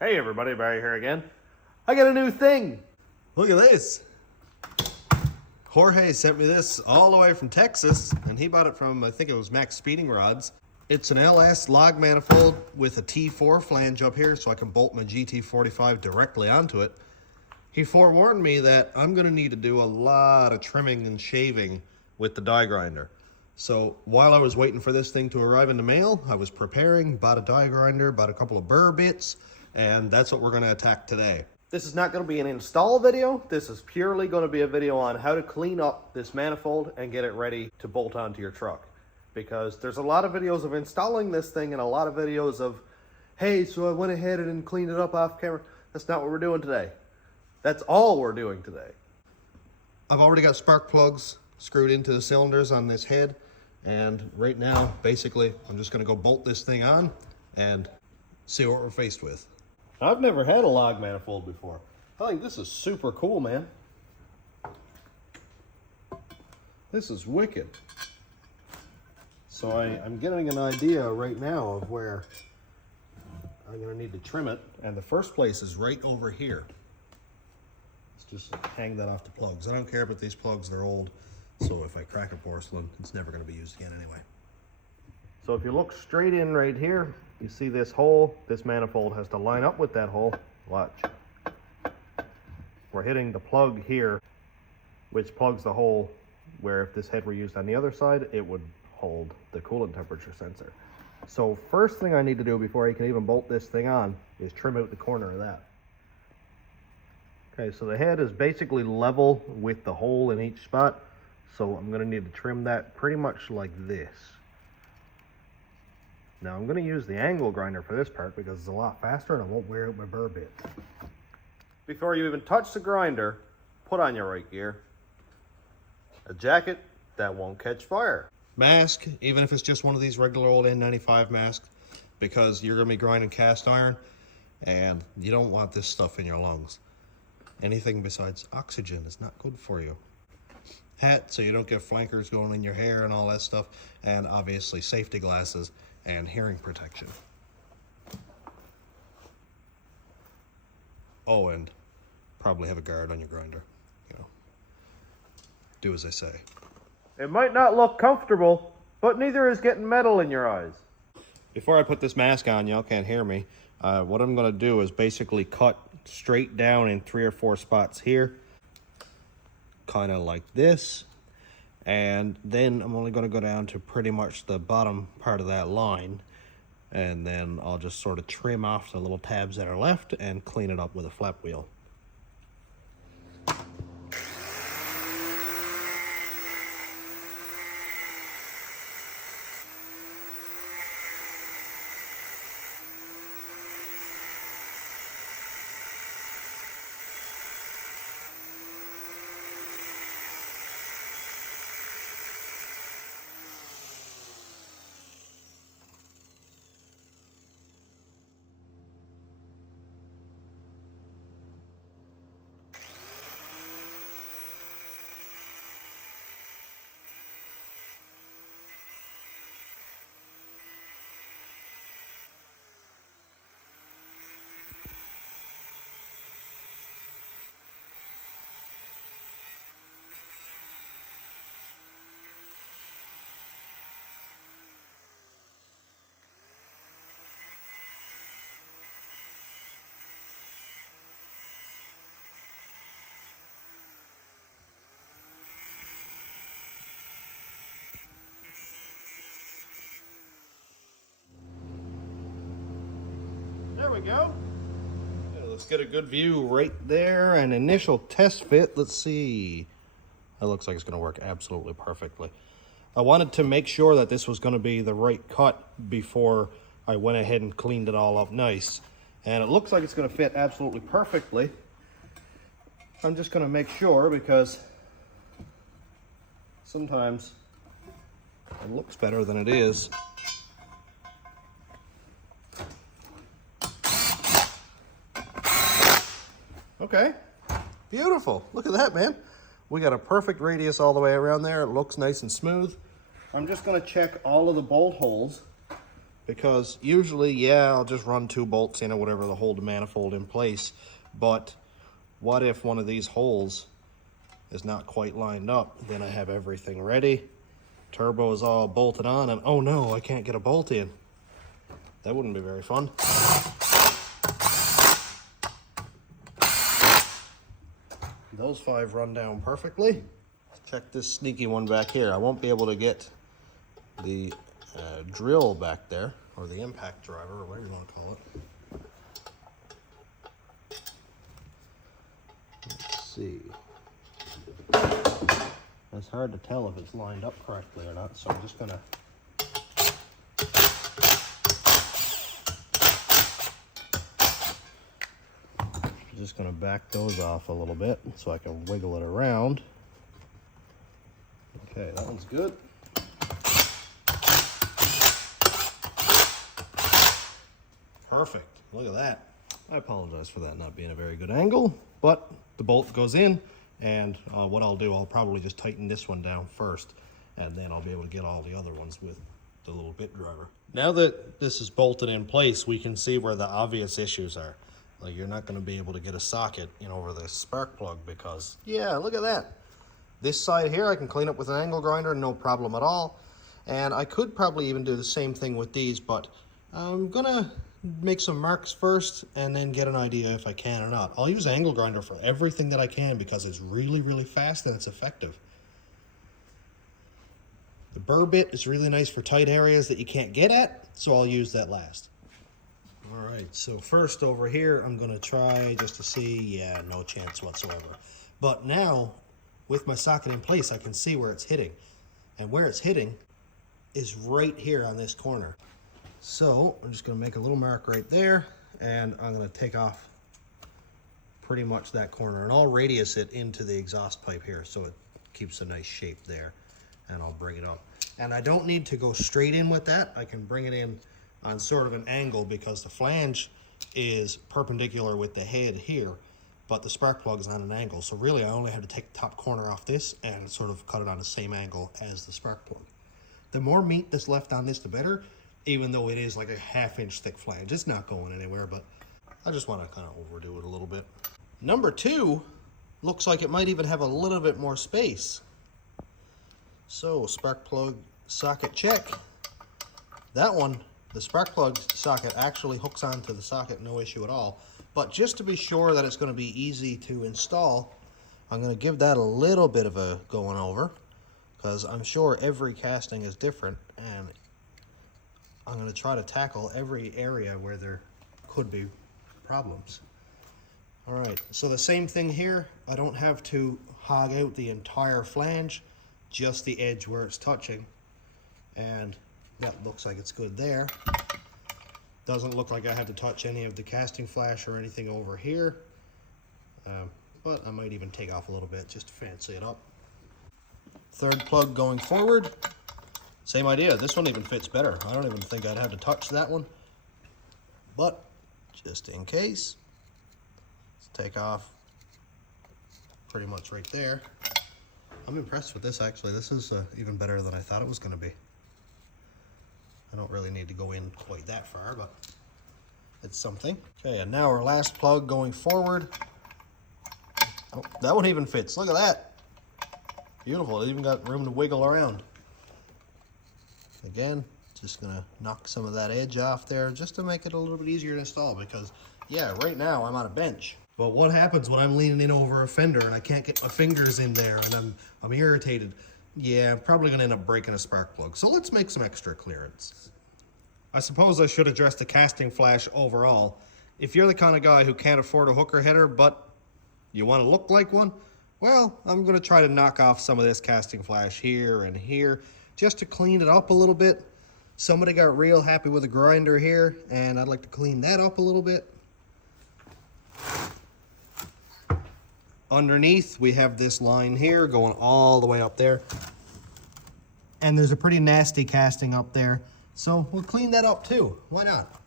Hey everybody, Barry here again. I got a new thing. Look at this. Jorge sent me this all the way from Texas, and he bought it from, I think it was Max Speeding Rods. It's an LS log manifold with a T4 flange up here so I can bolt my GT45 directly onto it. He forewarned me that I'm going to need to do a lot of trimming and shaving with the die grinder. So while I was waiting for this thing to arrive in the mail, I was preparing, bought a die grinder, bought a couple of burr bits, and that's what we're going to attack today. This is not going to be an install video. This is purely going to be a video on how to clean up this manifold and get it ready to bolt onto your truck. Because there's a lot of videos of installing this thing and a lot of videos of, hey, so I went ahead and cleaned it up off camera. That's not what we're doing today. That's all we're doing today. I've already got spark plugs screwed into the cylinders on this head, and right now, basically, I'm just going to go bolt this thing on and see what we're faced with. I've never had a log manifold before. I think this is super cool, man. This is wicked. So I'm getting an idea right now of where I'm going to need to trim it. And the first place is right over here. Let's just hang that off the plugs. I don't care about these plugs, they're old. So if I crack a porcelain, it's never going to be used again anyway. So if you look straight in right here, you see this hole. This manifold has to line up with that hole. Watch. We're hitting the plug here, which plugs the hole where if this head were used on the other side, it would hold the coolant temperature sensor. So first thing I need to do before I can even bolt this thing on is trim out the corner of that. Okay, so the head is basically level with the hole in each spot. So I'm going to need to trim that pretty much like this. Now I'm going to use the angle grinder for this part because it's a lot faster and I won't wear out my burr bit. Before you even touch the grinder, put on your right gear. A jacket that won't catch fire. Mask, even if it's just one of these regular old N95 masks, because you're going to be grinding cast iron and you don't want this stuff in your lungs. Anything besides oxygen is not good for you. Hat, so you don't get flankers going in your hair and all that stuff, and obviously safety glasses and hearing protection. Oh, and probably have a guard on your grinder. You know, do as I say. It might not look comfortable, but neither is getting metal in your eyes. Before I put this mask on, y'all can't hear me. What I'm going to do is basically cut straight down in 3 or 4 spots here. Kind of like this. And then I'm only going to go down to pretty much the bottom part of that line. And then I'll just sort of trim off the little tabs that are left and clean it up with a flap wheel. There we go. Yeah, let's get a good view right there. An initial test fit. Let's see. That looks like it's going to work absolutely perfectly. I wanted to make sure that this was going to be the right cut before I went ahead and cleaned it all up nice. And it looks like it's going to fit absolutely perfectly. I'm just going to make sure because sometimes it looks better than it is. Okay, beautiful. Look at that, man. We got a perfect radius all the way around there. It looks nice and smooth. I'm just going to check all of the bolt holes Because usually, yeah, I'll just run 2 bolts in or whatever to hold the manifold in place. But what if one of these holes is not quite lined up? Then I have everything ready. Turbo is all bolted on and oh no, I can't get a bolt in. That wouldn't be very fun. Those 5 run down perfectly. Check this sneaky one back here. I won't be able to get the drill back there, or the impact driver, or whatever you want to call it. Let's see. It's hard to tell if it's lined up correctly or not, so I'm just gonna back those off a little bit so I can wiggle it around. Okay, that one's good. Perfect. Look at that. I apologize for that not being a very good angle, but the bolt goes in, and what I'll do, I'll probably just tighten this one down first, and then I'll be able to get all the other ones with the little bit driver. Now that this is bolted in place, we can see where the obvious issues are. Like, you're not going to be able to get a socket, you know, over the spark plug because, yeah, look at that. This side here I can clean up with an angle grinder, no problem at all. And I could probably even do the same thing with these, but I'm gonna make some marks first and then get an idea if I can or not. I'll use angle grinder for everything that I can because it's really, really fast and it's effective. The burr bit is really nice for tight areas that you can't get at, so I'll use that last. All right, so first over here, I'm gonna try just to see, yeah, no chance whatsoever. But now, with my socket in place, I can see where it's hitting. And where it's hitting is right here on this corner. So I'm just gonna make a little mark right there, and I'm gonna take off pretty much that corner, and I'll radius it into the exhaust pipe here so it keeps a nice shape there, and I'll bring it up. And I don't need to go straight in with that. I can bring it in on sort of an angle because the flange is perpendicular with the head here, but the spark plug is on an angle. So really I only have to take the top corner off this and sort of cut it on the same angle as the spark plug. The more meat that's left on this, the better, even though it is like a 1/2 inch thick flange. It's not going anywhere, but I just want to kind of overdo it a little bit. Number 2 looks like it might even have a little bit more space. So spark plug socket check. That one, the spark plug socket actually hooks onto the socket, no issue at all. But just to be sure that it's going to be easy to install, I'm going to give that a little bit of a going over, because I'm sure every casting is different, and I'm going to try to tackle every area where there could be problems. All right, so the same thing here. I don't have to hog out the entire flange, just the edge where it's touching, and that looks like it's good there. Doesn't look like I had to touch any of the casting flash or anything over here, but I might even take off a little bit just to fancy it up. Third plug going forward, same idea. This one even fits better. I don't even think I'd have to touch that one, but just in case, let's take off pretty much right there. I'm impressed with this actually. This is even better than I thought it was going to be. I don't really need to go in quite that far, but it's something. Okay, and now our last plug going forward. Oh, that one even fits. Look at that. Beautiful. It even got room to wiggle around. Again, just gonna knock some of that edge off there just to make it a little bit easier to install, because yeah, right now I'm on a bench. But what happens when I'm leaning in over a fender and I can't get my fingers in there and I'm irritated? Yeah, I'm probably gonna end up breaking a spark plug. So let's make some extra clearance. I suppose I should address the casting flash overall. If you're the kind of guy who can't afford a hooker header, but you want to look like one, well, I'm gonna try to knock off some of this casting flash here and here, just to clean it up a little bit. Somebody got real happy with a grinder here, and I'd like to clean that up a little bit. Underneath, we have this line here going all the way up there. And there's a pretty nasty casting up there. So we'll clean that up too. Why not?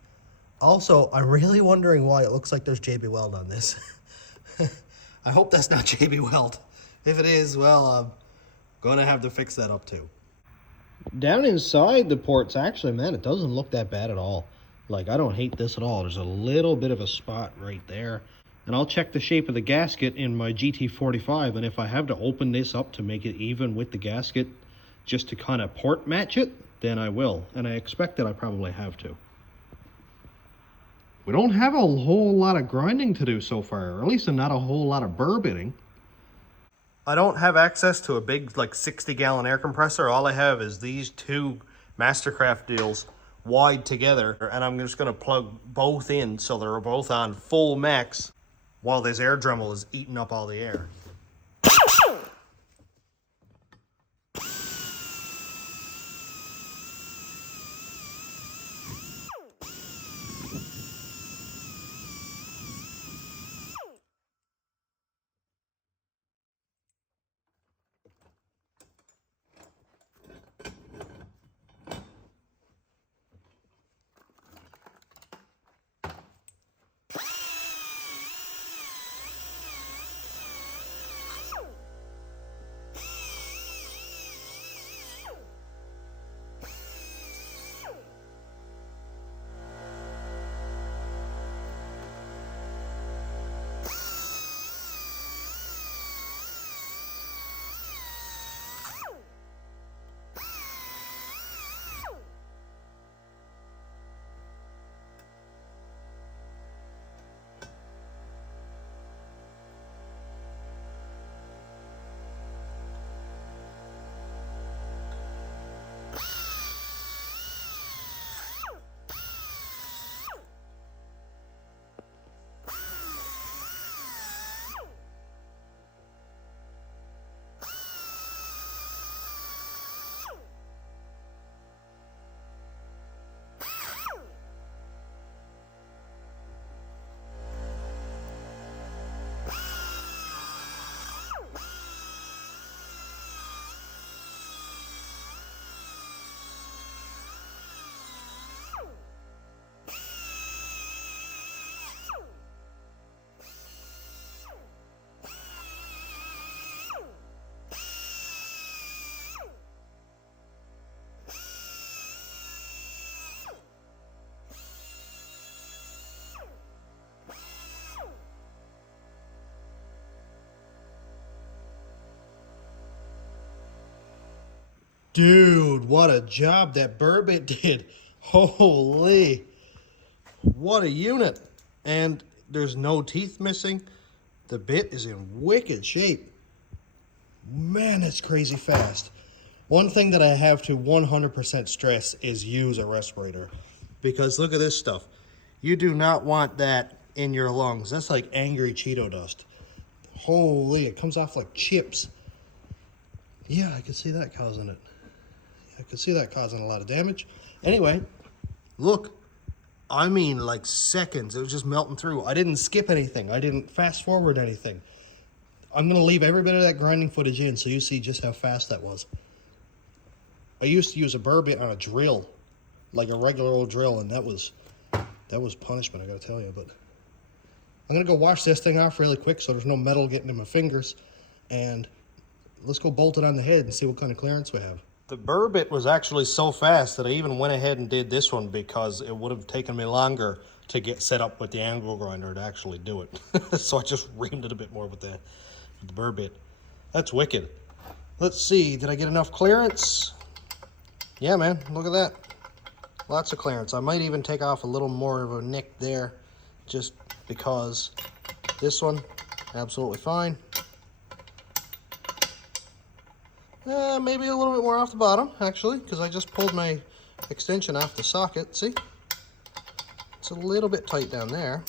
Also, I'm really wondering why it looks like there's JB Weld on this. I hope that's not JB Weld. If it is, well, I'm gonna have to fix that up too. Down inside the ports, actually, man, it doesn't look that bad at all. Like, I don't hate this at all. There's a little bit of a spot right there. And I'll check the shape of the gasket in my GT45, and if I have to open this up to make it even with the gasket, just to kind of port match it, then I will. And I expect that I probably have to. We don't have a whole lot of grinding to do so far, or at least not a whole lot of burr bitting. I don't have access to a big, like, 60-gallon air compressor. All I have is these two Mastercraft deals wide together, and I'm just going to plug both in so they're both on full max while this air Dremel is eating up all the air. Dude, what a job that burr bit did. Holy, what a unit. And there's no teeth missing. The bit is in wicked shape. Man, it's crazy fast. One thing that I have to 100% stress is use a respirator. Because look at this stuff. You do not want that in your lungs. That's like angry Cheeto dust. Holy, it comes off like chips. Yeah, I can see that causing it. I could see that causing a lot of damage. Anyway, look. I mean, like seconds. It was just melting through. I didn't skip anything. I didn't fast forward anything. I'm going to leave every bit of that grinding footage in so you see just how fast that was. I used to use a burr bit on a drill, like a regular old drill, and that was punishment, I got to tell you. But I'm going to go wash this thing off really quick so there's no metal getting in my fingers. And let's go bolt it on the head and see what kind of clearance we have. The burr bit was actually so fast that I even went ahead and did this one because it would have taken me longer to get set up with the angle grinder to actually do it. So I just reamed it a bit more with the burr bit. That's wicked. Let's see, did I get enough clearance? Yeah, man, look at that. Lots of clearance. I might even take off a little more of a nick there just because. This one, absolutely fine. Maybe a little bit more off the bottom, actually, because I just pulled my extension off the socket. See? It's a little bit tight down there.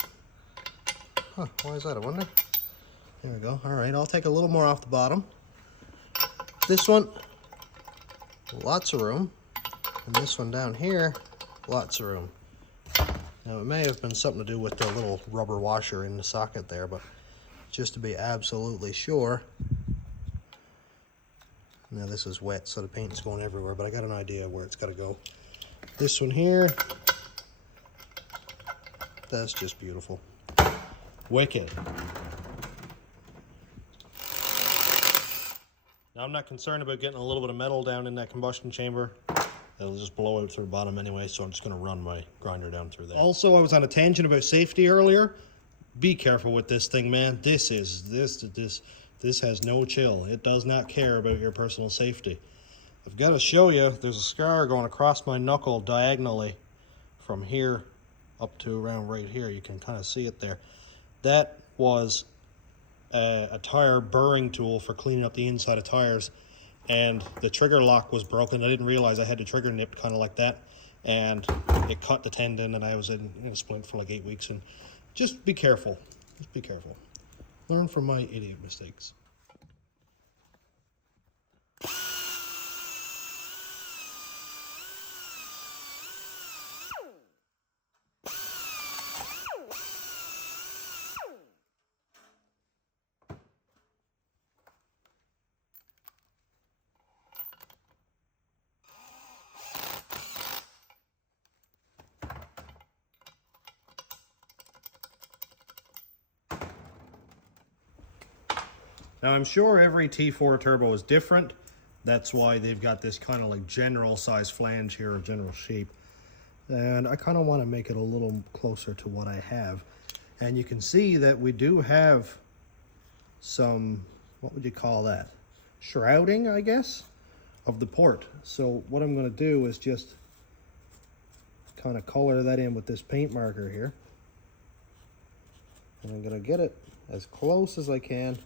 Huh, why is that, I wonder? There we go. All right, I'll take a little more off the bottom. This one, lots of room. And this one down here, lots of room. Now, it may have been something to do with the little rubber washer in the socket there, but just to be absolutely sure. Now this is wet, so the paint's going everywhere, but I got an idea where it's got to go. This one here, that's just beautiful. Wicked. Now I'm not concerned about getting a little bit of metal down in that combustion chamber. It'll just blow out through the bottom anyway, so I'm just going to run my grinder down through there. Also, I was on a tangent about safety earlier. Be careful with this thing, man. This has no chill. It does not care about your personal safety. I've got to show you, there's a scar going across my knuckle diagonally from here up to around right here. You can kind of see it there. That was a tire burring tool for cleaning up the inside of tires, and the trigger lock was broken. I didn't realize I had the trigger nipped kind of like that, and it cut the tendon, and I was in a splint for like 8 weeks. And just be careful. Just be careful. Learn from my idiot mistakes. Now I'm sure every T4 turbo is different. That's why they've got this kind of like general size flange here, or general shape. And I kind of want to make it a little closer to what I have. And you can see that we do have some, what would you call that? Shrouding, I guess, of the port. So what I'm going to do is just kind of color that in with this paint marker here. And I'm going to get it as close as I can.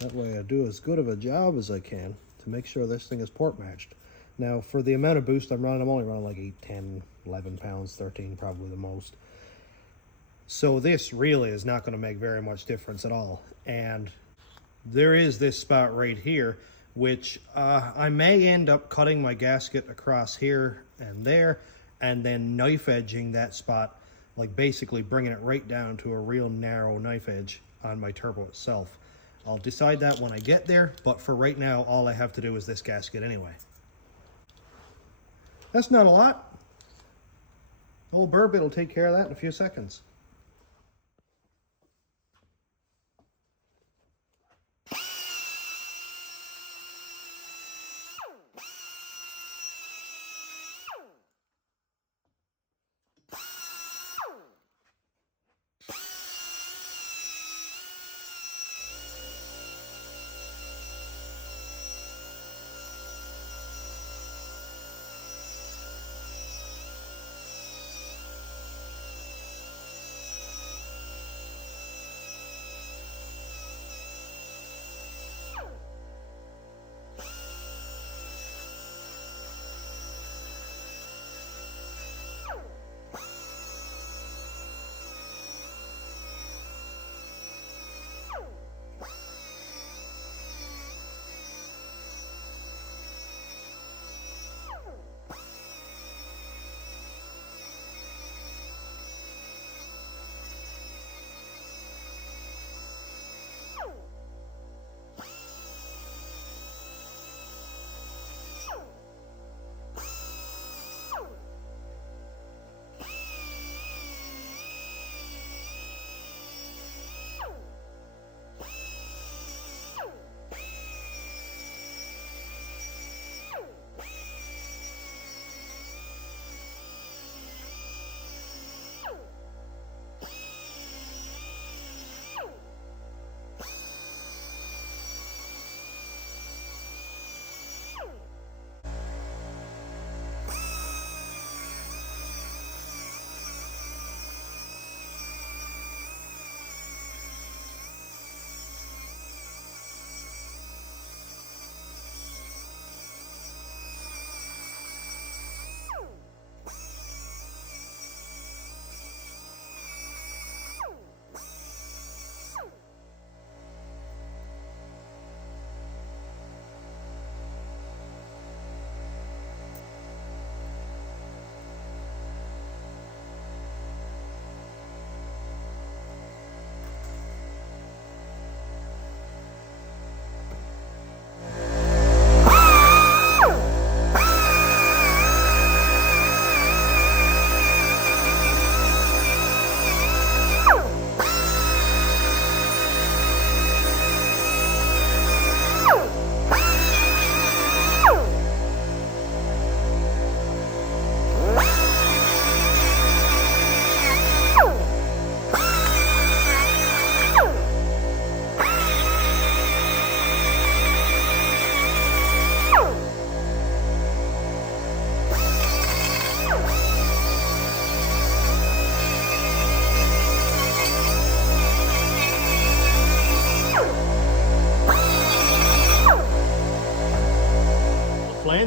That way I do as good of a job as I can to make sure this thing is port matched. Now for the amount of boost I'm running, I'm only running like 8, 10, 11 pounds, 13 probably the most. So this really is not going to make very much difference at all. And there is this spot right here, which I may end up cutting my gasket across here and there, and then knife edging that spot, like basically bringing it right down to a real narrow knife edge on my turbo itself. I'll decide that when I get there, but for right now, all I have to do is this gasket anyway. That's not a lot. The old burr bit will take care of that in a few seconds.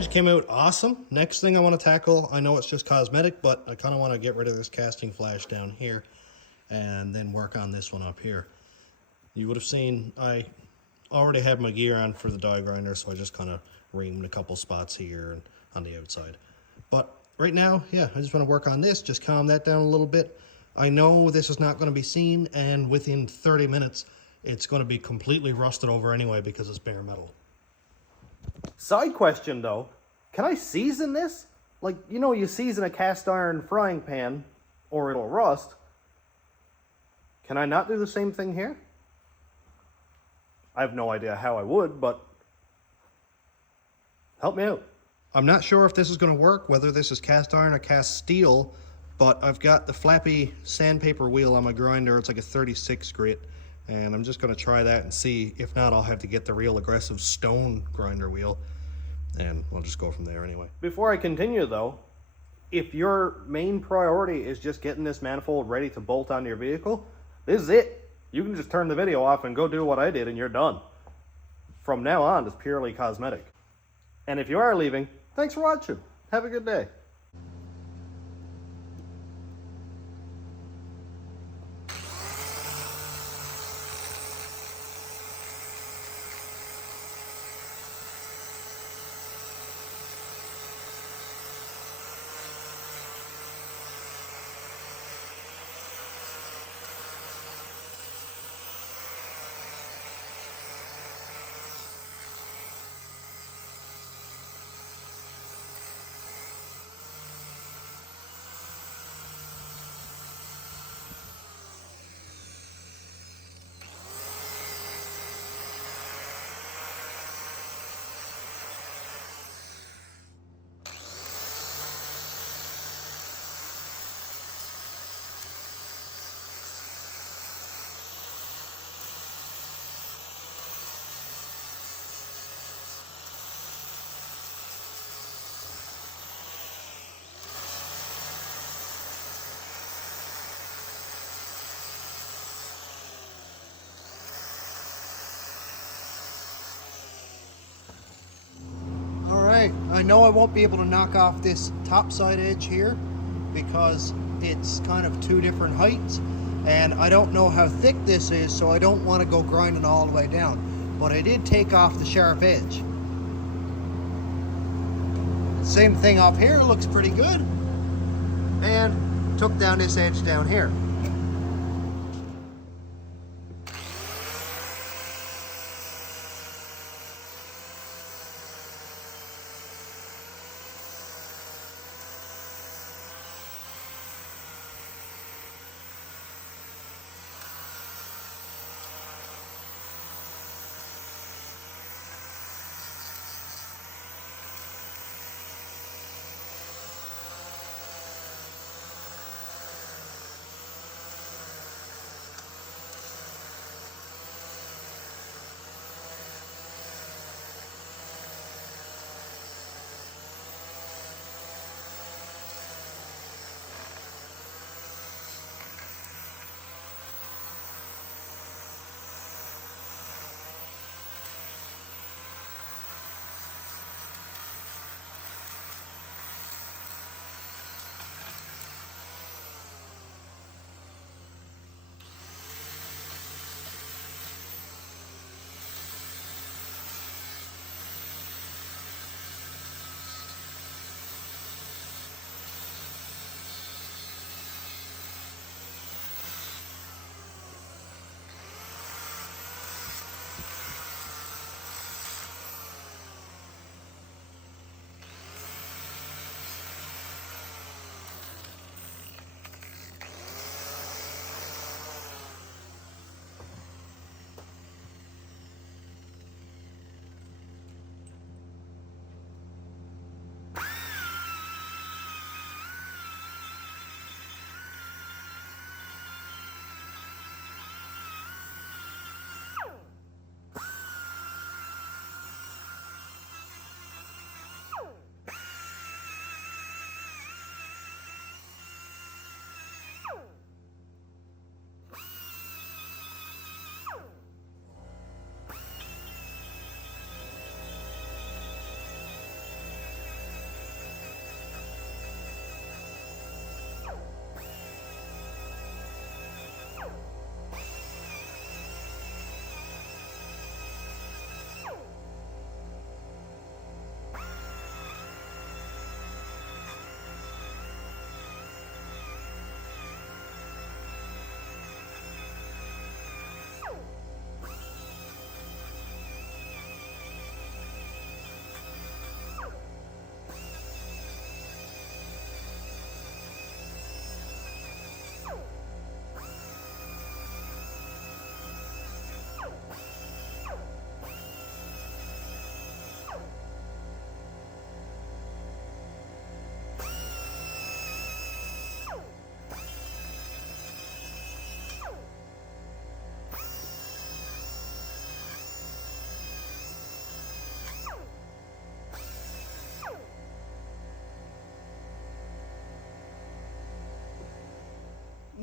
flange came out awesome. Next thing I want to tackle, I know it's just cosmetic, but I kind of want to get rid of this casting flash down here and then work on this one up here. You would have seen I already have my gear on for the die grinder, so I just kind of reamed a couple spots here and on the outside. But right now, yeah, I just want to work on this, just calm that down a little bit. I know this is not going to be seen, and within 30 minutes, it's going to be completely rusted over anyway because it's bare metal. Side question though, can I season this? Like, you know, you season a cast iron frying pan or it'll rust. Can I not do the same thing here? I have no idea how I would, but help me out. I'm not sure if this is going to work, whether this is cast iron or cast steel, but I've got the flappy sandpaper wheel on my grinder. It's like a 36 grit, and I'm just going to try that and see. If not, I'll have to get the real aggressive stone grinder wheel, and we'll just go from there anyway. Before I continue though, if your main priority is just getting this manifold ready to bolt onto your vehicle, this is it. You can just turn the video off and go do what I did and you're done. From now on, it's purely cosmetic. And if you are leaving, thanks for watching. Have a good day. I know I won't be able to knock off this top side edge here because it's kind of two different heights, and I don't know how thick this is, so I don't want to go grinding all the way down. But I did take off the sharp edge. Same thing up here, looks pretty good. And took down this edge down here.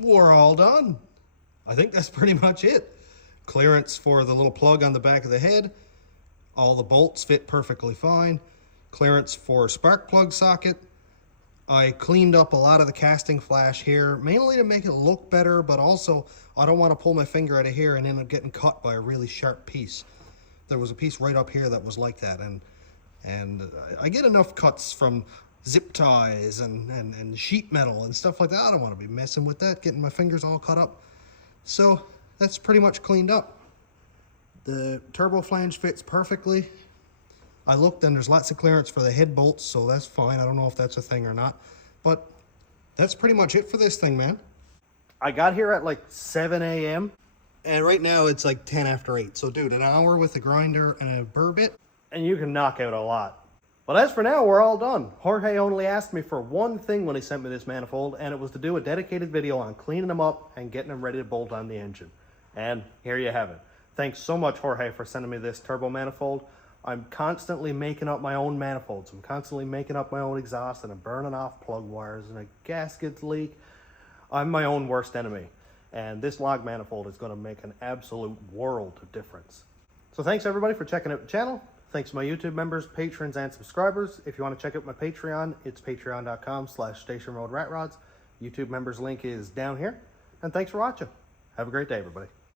we're all done. I think that's pretty much it. Clearance for the little plug on the back of the head. All the bolts fit perfectly fine. Clearance for spark plug socket. I cleaned up a lot of the casting flash here, mainly to make it look better, but also I don't want to pull my finger out of here and end up getting cut by a really sharp piece. There was a piece right up here that was like that, and I get enough cuts from zip ties and sheet metal and stuff like that. I don't want to be messing with that, getting my fingers all cut up. So that's pretty much cleaned up. The turbo flange fits perfectly. I looked and there's lots of clearance for the head bolts, so that's fine. I don't know if that's a thing or not, but that's pretty much it for this thing, man. I got here at like 7 a.m. And right now it's like 10 after 8. So dude, an hour with a grinder and a burr bit. And you can knock out a lot. But as for now, we're all done. Jorge only asked me for one thing when he sent me this manifold, and it was to do a dedicated video on cleaning them up and getting them ready to bolt on the engine. And here you have it. Thanks so much, Jorge, for sending me this turbo manifold. I'm constantly making up my own manifolds. I'm constantly making up my own exhaust, and I'm burning off plug wires, and a gaskets leak. I'm my own worst enemy. And this log manifold is going to make an absolute world of difference. So thanks everybody for checking out the channel. Thanks to my YouTube members, patrons, and subscribers. If you want to check out my Patreon, it's patreon.com/stationroadratrods. YouTube members link is down here. And thanks for watching. Have a great day, everybody.